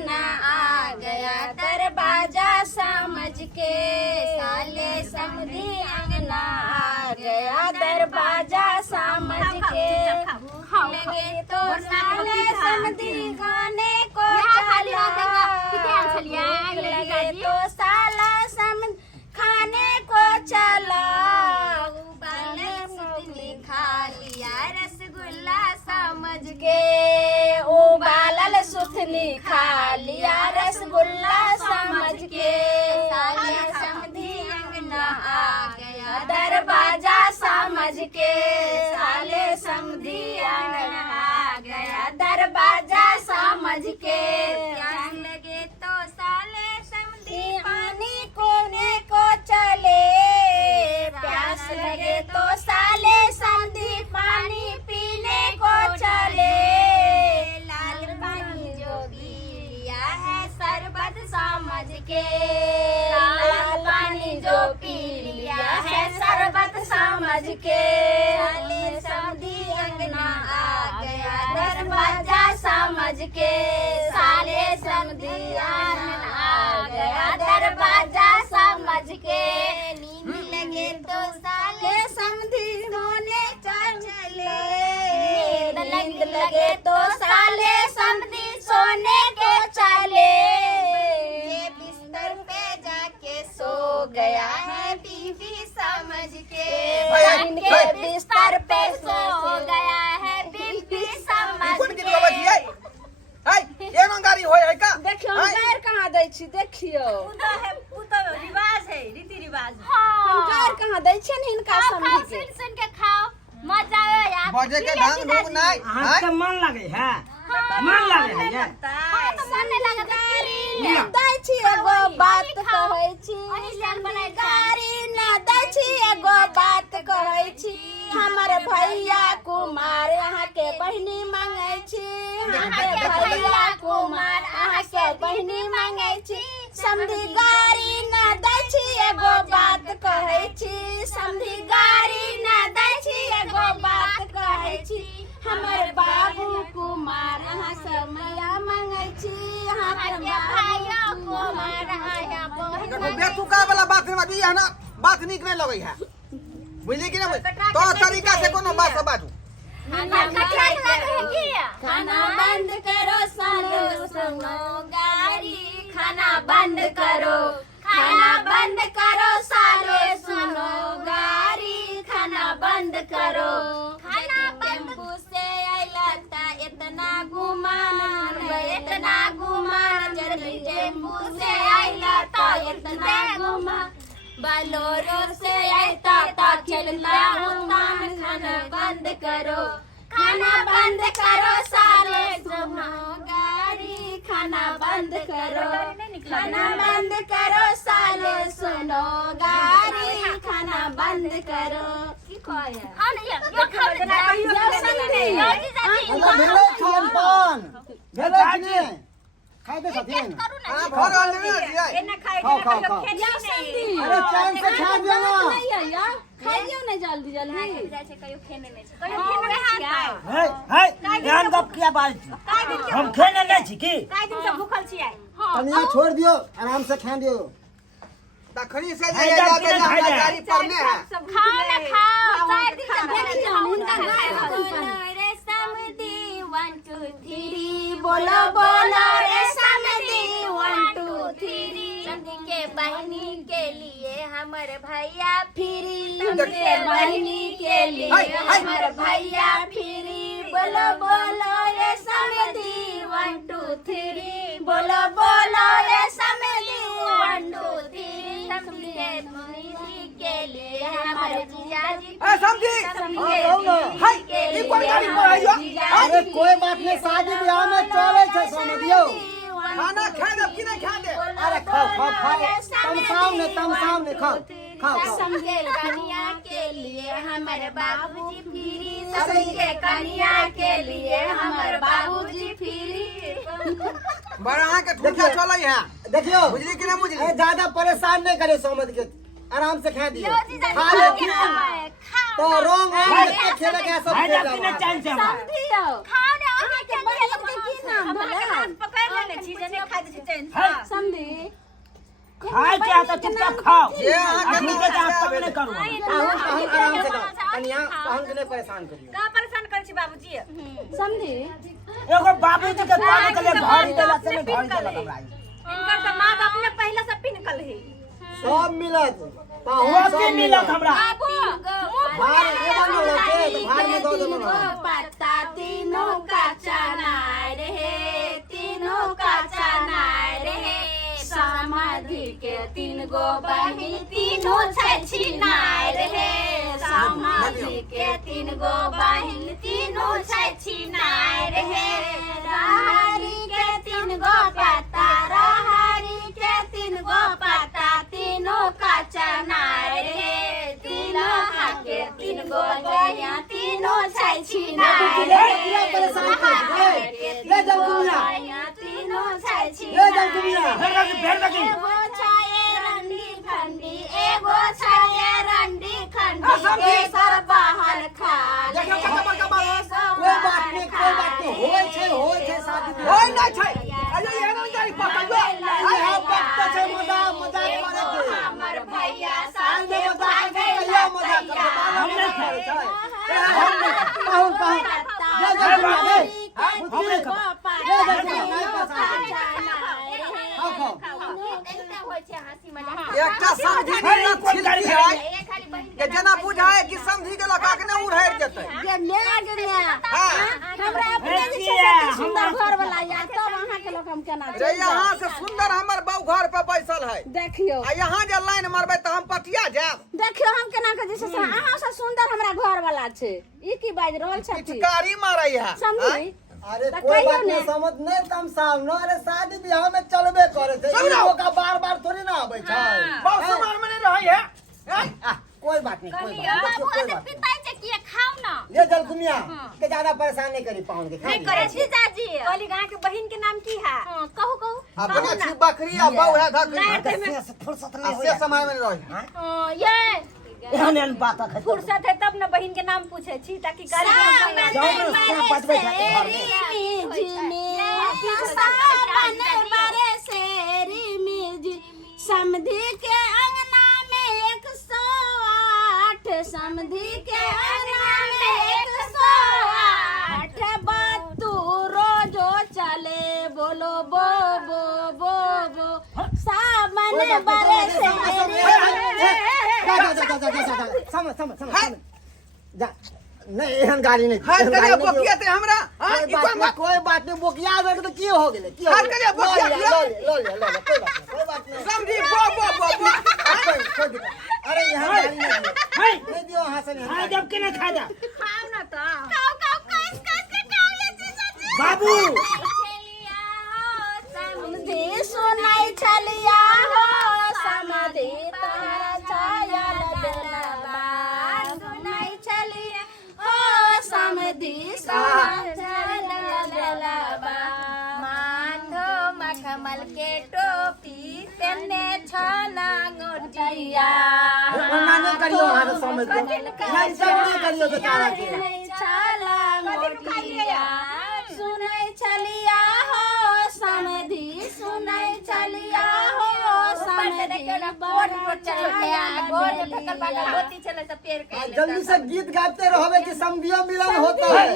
अंगना आ गया दरवाजा समझ के, साले समधी अंगना आ गया दरवाजा समझ के। लगे तो साले समधी खाने को चला, लगे तो साला समधी खाने को चला। उबाले सुतली खा लिया रसगुल्ला समझ के, उबालल सुथनी खा लिया रसगुल्ला समझ के। साले समधी अंगना आ गया दरवाजा समझ के, साले समधी अंगना आ गया दरवाजा समझ के। प्यास लगे तो साले समधी पानी कोने को चले, प्यास लगे तो साले समधी पानी पीने को चले। लाल पानी जो पी लिया है शरबत समझ के, लाल पानी जो पी लिया है शरबत समझ के। साले समधी अंगना आ गया दरवाजा समझ के, साले समधी अंगना आ गया दरवाजा समझ के। नींद लगे तो साले समधी सोने चले, नींद लगे तो साले समधी सोने को चले। ये बिस्तर पे जाके सो गया है बीवी समझ के, के बिस्तर पे सो गया है बीवी समझ के। ये गाड़ी होय है का? देखियो गायर कहाँ दै छी, देखियो उ तो रिवाज है, रीति रिवाज है। हम गायर कहाँ दै छी ने हिनका समझ के। सुन के खाओ, मजा आवे यार। बजे के ढंग ढूंढ नहीं हां के मन लगे है, मन लगे है ये। हां तो मन नहीं लगे तो गाड़ी न दै छी एगो बात कहै छी, गाड़ी न दै छी एगो बात कहै छी। हमर भैया कुमार अहाँ के बहिनी मांगै छी, अहाँ के भैया कुमार अहाँ के बहिनी मांगै छी। समधी गाड़ी न दै छी एगो बात कहै छी, समधी गाड़ी न दै छी एगो बात कहै छी। हमर बाबू कुमार अहाँ से मैया मांगै छी, अहाँ के भैया कुमार आया देखो बहिनी। बेतुका वाला बात में बाजी है ना, बात निक नहीं लगे है, बुझली कि ना? तो तरीका से कोनो बात से बाजू। खाना बंद करो सालो सुनो गाड़ी, खाना बंद करो, खाना बंद करो सालो सुनो गाड़ी, खाना बंद करो। खाना टेम्पू से अइला ता इतना गुमान, इतना गुमान, जल्दी टेम्पू से अइला ता इतना गुमान। बलोरो से आइता ता चलता हुमान। खाना बंद करो, खाना बंद करो साले सुनो गाड़ी, खाना बंद करो, खाना बंद करो साले सुनो गाड़ी, खाना बंद करो। की कहै हां ने यो भेलै खानपान भेलै कि नहीं? खाए दे साथी हां घर वाले में दिया एना खाए खाओ, के खाओ, लोग खाओ। खेल नहीं। अरे चैन से खा दिया ना। नहीं है यार, खाइयो नहीं जल्दी जल्दी। जाय छै कहियो खेने नहीं छै, कहियो खेने हाथ है है ध्यान गप किया बात हम खेने नहीं छी की? काई दिन से भूखल छी आई। तनिया छोड़ दियो, आराम से खा दियो। तखनी से जाए जाते ना गाड़ी पड़ने है। खाओ ना खाओ, चार दिन से देखियो हुनका गाय रे समधी 1 2 3 बोलो बोलो रे समधी 1 2 3। समधी के बहिनी के लिए हमर भैया फिरी, समधी बहिनी के लिए हमर भैया फिरी। बोलो बोलो रे समधी 1 2 3 बोलो बोलो रे समधी 1 2 3। समधी के बहिनी के लिए हमर जिजाजी ए समझी हाय ई कोन गाड़ी पर आइयो? अरे कोई बात नहीं, शादी ब्याह में चले छे समझियो। खाना खा दे कि नहीं खा दे? अरे खाओ खाओ खाओ, तुम सामने खाओ खाओ खाओ। समझे कन्या के लिए हमर बाबूजी फिरी, समझे कन्या के लिए हमर बाबूजी फिरी। बड़ा के ठुका चलै है, देखियो बुझली कि ना बुझली? ज्यादा परेशान नहीं करे समझ के, आराम से खा दियो। खा ले तो रोंग खेले के सब खेल जाओ। समझियो खाओ ने अहाँ के बहिन के की नाम भले? ने चीज ने खा दे चैन है समझी खाए क्या तो चुपचाप खाओ ये अहाँ के नीचे जा तब नहीं करू आराम से जाओ कन्या हम के नहीं परेशान करियो का परेशान कर छी बाबूजी समझी एगो बाबूजी के काम के लिए घर देला से नहीं घर देला हमरा इनकर तो मां बाप ने पहले से पिनकल है सब मिलत वो के मिलत हमरा भार एकदम होके तो भार में दो दो ना पत्ता तीनों का चना रहे तीनों का चना रहे समाधि के 3 गो बहिन तीनों छिनार रहे समाधि के 3 गो बहिन तीनों छिनार रहे राहरी के 3 गो पत्ता राहरी के 3 गो पत्ता तीनों का चनार रहे तीनों के 3 गो गया तीनों छिनार ले परेशान कर ले जल कुमिया तीनों ले जल कुमिया भेड़ लगी एगो छाये रंडी खंडी एगो छाये रंडी खंडी केसर बाहर खा देखियो कत बड़का बात कोई बात नहीं होय छै शादी होय ना छै अरे ये ना जाई पकड़ो आई हम पक्का छै मजाक करे के हमर भैया सामने साथे मजाक कहिया मजाक करे हम नहीं खाए छै हम पाहुन ले जल कुमिया ले हम नहीं खाए एकटा समझी के छिलकी है के जना बुझाए कि समझी के लगा के न उड़हर जेतै ये ले गया हां हमरा अपने जे छै सुंदर घर वाला या तब अहाँ के लोग हम केना रे यहाँ से सुंदर हमर बाऊ घर पे बैसल है देखियो आ यहाँ जे लाइन मारबै त हम पटिया जाब देखियो हम केना के जैसे अहाँ से सुंदर हमरा घर वाला छै ई की बाज रहल छथि पिचकारी मारै है समझी अरे कोई बात नहीं समझ नहीं तम सामने अरे शादी ब्याह में चलबे करे थे इन का बार-बार थोड़ी ना आबै छै बाऊ समार में नहीं रहै है कोई बात नहीं बाबू कोई अते बात पिताई जे किए खाओ ना ये जल कुमिया के ज्यादा परेशान नहीं करी पाउन के नहीं करे जीजाजी कहली गांव के बहिन के नाम की है कहू अपना छी बकरी आ बाऊ है धकरी फुर्सत से समय में रहै ये एहन एहन बात है फुर्सत है तब न बहिन के नाम पूछे छी ताकि गाड़ी जाओ ना क्या बचबै जाके घर में समधी के अंगना में 108 समधी के अंगना में 108 बत्तू रोजो चले बोलो बो बो बो बो सावन बरसे समझ जा नहीं एहन गाड़ी नहीं हां करे बोकिया ते हमरा हां कोई बात नहीं बोकिया आबे तो की हो गेले की हां करे बोकिया लो कोई बात नहीं समझी बो अरे यहाँ गाड़ी नहीं दियो हां से खाए जब के ना खा जा खाओ ना तो कस के खाओ ये जीजाजी बाबू समधी सुनाई छलिया हो समधी तोहरा छाया लदलबा सुनाई छलिया हो समधी सुनाई छलिया लदलबा माथो मखमल के टोपी तेने छना गोटिया नहीं करियो हां समझ नहीं सब नहीं करियो बेचारा के छला गोटिया सुनाई छलिया हो समधी सुनाई छलिया हो समधी बोट चल गया बोट ठकर बागा गोती चले सब पेड़ के जल्दी से गीत गाते रहोगे कि समधियो मिलन होता है